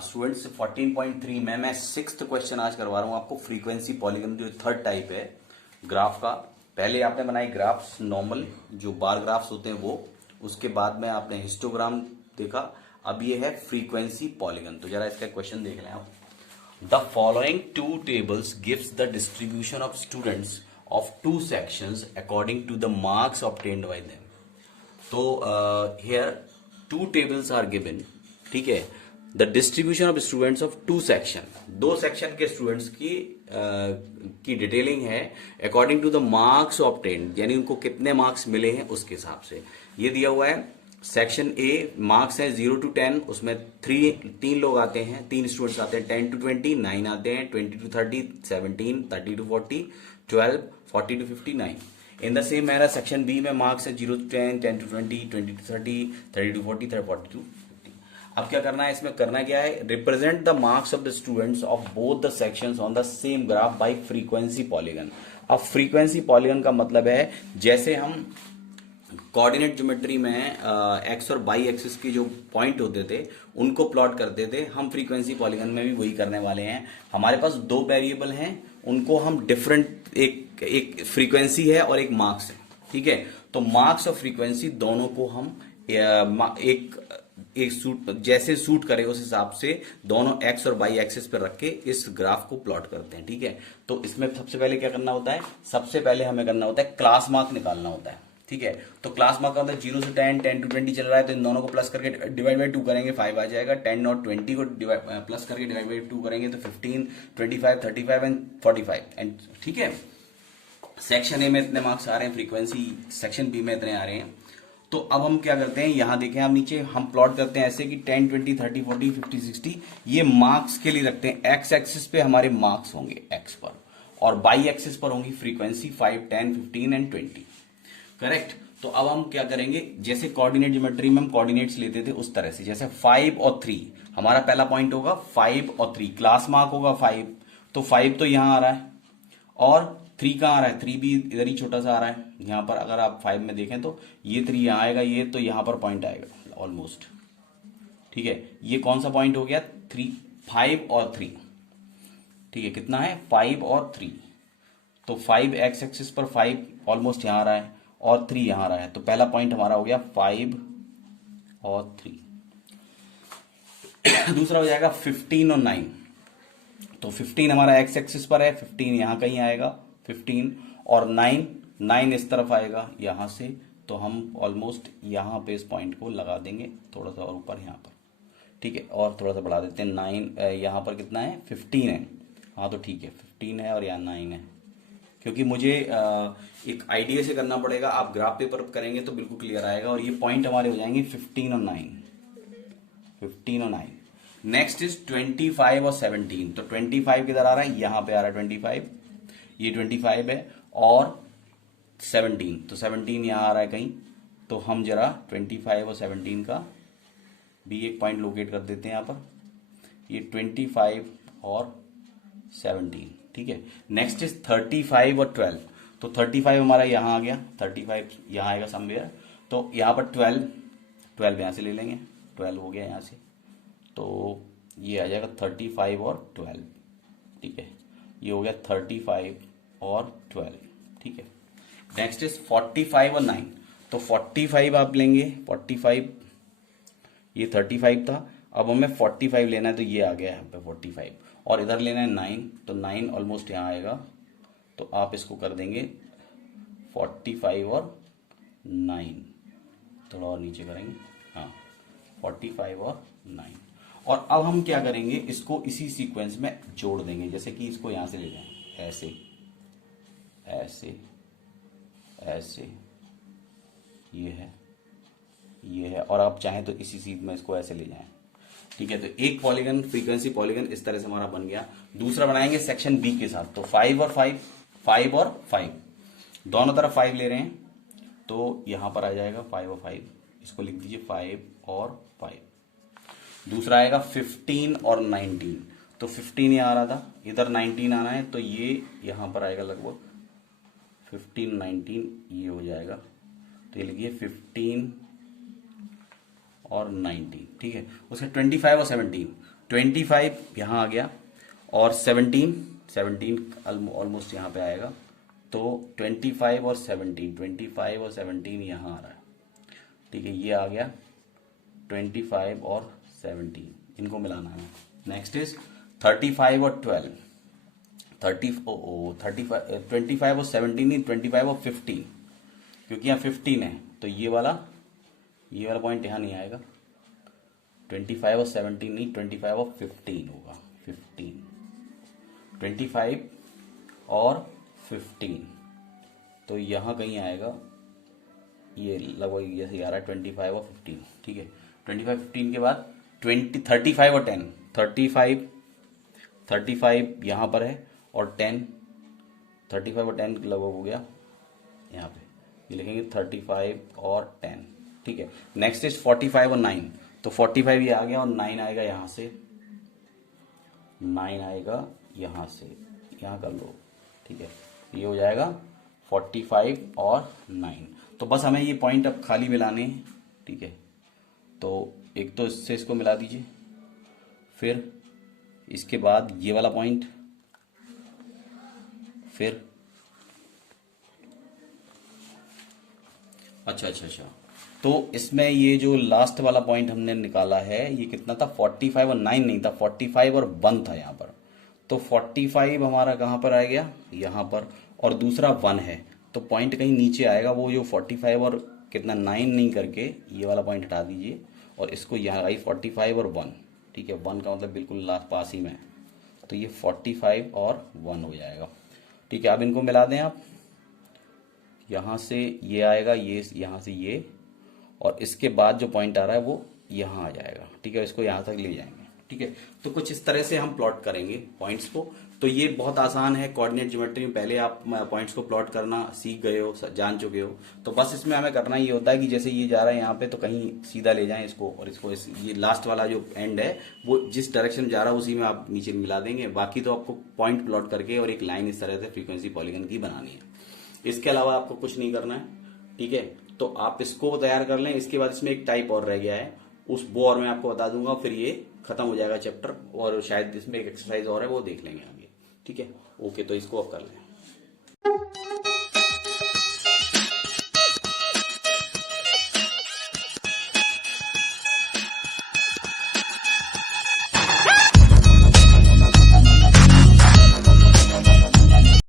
Students 14.3 में मैं sixth question आज करवा रहा हूँ आपको। फ्रीक्वेंसी पॉलीगन जो थर्ड टाइप है ग्राफ का। पहले आपने बनाई ग्राफ्स नॉर्मल जो बार ग्राफ्स होते हैं वो, उसके बाद में आपने हिस्टोग्राम देखा। अब ये है फ्रीक्वेंसी पॉलीगन। तो जरा इसका क्वेश्चन देख लें आप। The following two tables gives the distribution of students of two sections according to the marks obtained by them. तो here two tables are given, ठीक है। The distribution of students of two section, दो section के students की detailing है according to the marks obtained, यानी उनको कितने मार्क्स मिले हैं उसके हिसाब से ये दिया हुआ है। सेक्शन ए मार्क्स है 0 to 10, उसमें तीन लोग आते हैं, तीन स्टूडेंट्स आते हैं। 10 to 20 9 आते हैं, 20 to 30 17, 30 to 40 12, 40 to 59। In the same manner section B में मार्क्स है 0 to 10, 10 to 20, 20 to 30, 30 to 40, 40 to 50। अब क्या करना है, इसमें करना क्या है, represent the marks of the students of both the sections on the same graph bye frequency polygon. अब फ्रीक्वेंसी पॉलीगन का मतलब है जैसे हम कोऑर्डिनेट ज्योमेट्री में एक्स और वाई एक्सिस की जो पॉइंट होते थे उनको प्लॉट करते थे, हम फ्रीक्वेंसी पॉलीगन में भी वही करने वाले हैं। हमारे पास दो वेरिएबल हैं, उनको हम डिफरेंट, एक फ्रीक्वेंसी है और एक मार्क्स है, ठीक है। तो मार्क्स और फ्रीक्वेंसी दोनों को हम एक सूट जैसे सूट करे उस हिसाब से दोनों एक्स और वाई एक्सिस पर रख के इस ग्राफ को प्लॉट करते हैं, ठीक है। तो इसमें सबसे पहले क्या करना होता है, सबसे पहले हमें करना होता है क्लास मार्क निकालना होता है, ठीक है। तो क्लास मार्क का मतलब 0 से 10, 10 to 20 चल रहा है, तो इन दोनों को प्लस करके डिवाइड बाई 2 करेंगे 5 आ जाएगा। 10 और 20 को प्लस करके डिवाइड बाई 2 करेंगे तो 15, 25, 35 एंड 45 एंड, ठीक है। सेक्शन ए में इतने मार्क्स आ रहे हैं, फ्रीक्वेंसी सेक्शन बी में इतने आ रहे हैं। तो अब हम क्या करते हैं, यहां देखें आप नीचे, हम प्लॉट करते हैं ऐसे कि 10, 20, 30, 40, 50, 60 ये मार्क्स के लिए रखते हैं। एक्स एक्सिस पे हमारे मार्क्स होंगे एक्स पर, और वाई एक्सिस पर होंगी फ्रीक्वेंसी 5, 10, 15 एंड 20, करेक्ट। तो अब हम क्या करेंगे, जैसे कोऑर्डिनेट ज्योमेट्री में हम कोऑर्डिनेट्स लेते थे उस तरह से, जैसे 5 और 3 हमारा पहला पॉइंट होगा, 5 और 3 क्लास मार्क होगा 5, तो 5 तो यहां आ रहा है और 3 कहां आ रहा है, 3 भी इधर ही छोटा सा आ रहा है यहां पर। अगर आप 5 में देखें तो ये 3 यहां आएगा, ये तो यहां पर पॉइंट आएगा ऑलमोस्ट, ठीक है। ये कौन सा पॉइंट हो गया, 3, 5 और 3, ठीक है। कितना है, 5 और 3, तो 5 एक्स एक्सिस पर 5 ऑलमोस्ट यहां आ रहा है और 3 यहां आ रहा है, तो पहला पॉइंट हमारा हो गया 5 और 3। दूसरा हो जाएगा 15 और 9, तो 15 हमारा एक्स एक्सिस पर है, 15 यहां कहीं आएगा 15, और 9 इस तरफ आएगा यहां से, तो हम ऑलमोस्ट यहां पे इस पॉइंट को लगा देंगे थोड़ा सा और ऊपर यहां पर, ठीक है। और थोड़ा सा बढ़ा देते हैं, 9 यहां पर कितना है, 15 है, हाँ तो ठीक है 15 है और यहाँ 9 है, क्योंकि मुझे एक आइडिया से करना पड़ेगा। आप ग्राफ पेपर करेंगे तो बिल्कुल क्लियर आएगा। और ये पॉइंट हमारे हो जाएंगे 15 और 9, 15 और 9। नेक्स्ट इज 25 और 17, तो 25 किधर आ रहा है, यहां पे आ रहा है 25, ये 25 है, और 17, तो 17 यहां आ रहा है कहीं, तो हम जरा 25 और 17 का भी एक पॉइंट लोकेट कर देते हैं यहां पर, ये 25 और 17, ठीक है। नेक्स्ट इज 35 और 12, तो 35 हमारा यहां आ गया, 35 यहां आएगा समवेयर, तो यहां पर 12 यहां से ले लेंगे, 12 हो गया यहां से, तो ये आ जाएगा 35 और 12, ठीक है। ये हो गया 35 और 12, ठीक है। नेक्स्ट इज 45 और 9, तो 45 आप लेंगे, 45 ये 35 था, अब हमें 45 लेना है, तो ये आ गया यहाँ पे 45, और इधर लेना है 9, तो 9 ऑलमोस्ट यहाँ आएगा, तो आप इसको कर देंगे 45 और 9, थोड़ा और नीचे करेंगे, हाँ 45 और 9। और अब हम क्या करेंगे, इसको इसी सीक्वेंस में जोड़ देंगे, जैसे कि इसको यहाँ से ले जाएं, ऐसे ऐसे ऐसे, ये है, और आप चाहें तो इसी सीध में इसको ऐसे ले जाएं, ठीक है। तो एक पॉलीगन फ्रीक्वेंसी पॉलीगन इस तरह से हमारा बन गया। दूसरा बनाएंगे सेक्शन बी के साथ, तो 5 और 5, 5 और 5 दोनों तरफ 5 ले रहे हैं, तो यहां पर आ जाएगा 5 और 5, इसको लिख दीजिए 5 और 5। दूसरा आएगा 15 और 19, तो 15 यहां आ रहा था, इधर 19 आना है, तो ये यहां पर आएगा लगभग 15, 19 ये हो जाएगा, तो ये लिखिए 15 और 19, ठीक है। उसके 25 और 17, 25 यहाँ आ गया और 17 ऑलमोस्ट यहाँ पे आएगा। तो 25 और 17 यहाँ आ रहा है, ठीक है, ये आ गया 25 और 17, इनको मिलाना है। नेक्स्ट इज 35 और 12, 35 और 17 नहीं, 25 और 15, क्योंकि यहाँ 15 है तो ये वाला पॉइंट यहाँ नहीं आएगा। 25 और 17 नहीं, 25 और 15 होगा। 25 और 15 तो यहाँ कहीं आएगा, ये लगभग ऐसे आ रहा है 25 और 15, ठीक है। 25 15 के बाद 35 और 10, 35 यहाँ पर है और 10, 35 और 10 लगभग हो गया यहाँ पे, ये लिखेंगे 35 और 10, ठीक है। नेक्स्ट इज 45 और 9, तो 45 ये आ गया और 9 आएगा यहाँ से, 9 आएगा यहाँ से, यहाँ कर लो, ठीक है। ये हो जाएगा 45 और 9। तो बस हमें ये पॉइंट अब खाली मिलाने हैं, ठीक है। तो एक तो इससे इसको मिला दीजिए, फिर इसके बाद ये वाला पॉइंट, फिर अच्छा, तो इसमें ये जो लास्ट वाला पॉइंट हमने निकाला है ये कितना था, 45 और 9 नहीं था, 45 और 1 था यहाँ पर। तो 45 हमारा कहाँ पर आ गया, यहाँ पर, और दूसरा 1 है, तो पॉइंट कहीं नीचे आएगा। वो जो 45 और कितना 9 नहीं करके ये वाला पॉइंट हटा दीजिए और इसको यहाँ आई 45 और 1, ठीक है। 1 का मतलब बिल्कुल लास्ट पास ही में है, तो ये 45 और 1 हो जाएगा, ठीक है। अब इनको मिला दें आप, यहाँ से ये आएगा, ये यहाँ से ये, और इसके बाद जो पॉइंट आ रहा है वो यहाँ आ जाएगा, ठीक है। इसको यहाँ तक ले जाएंगे, ठीक है। तो कुछ इस तरह से हम प्लॉट करेंगे पॉइंट्स को। तो ये बहुत आसान है कोऑर्डिनेट ज्योमेट्री में, पहले आप पॉइंट्स को प्लॉट करना सीख गए हो, जान चुके हो। तो बस इसमें हमें करना ये होता है कि जैसे ये जा रहा है यहाँ पे, तो कहीं सीधा ले जाएं इसको, और इसको ये लास्ट वाला जो एंड है वो जिस डायरेक्शन में जा रहा है उसी में आप नीचे मिला देंगे। बाकी तो आपको पॉइंट प्लॉट करके और एक लाइन इस तरह से फ्रीक्वेंसी पॉलीगन की बनानी है, इसके अलावा आपको कुछ नहीं करना है, ठीक है। तो आप इसको तैयार कर लें। इसके बाद इसमें एक टाइप और रह गया है, वो और मैं आपको बता दूंगा, फिर ये खत्म हो जाएगा चैप्टर, और शायद इसमें एक एक्सरसाइज और है वो देख लेंगे आगे, ठीक है। ओके, तो इसको आप कर लें।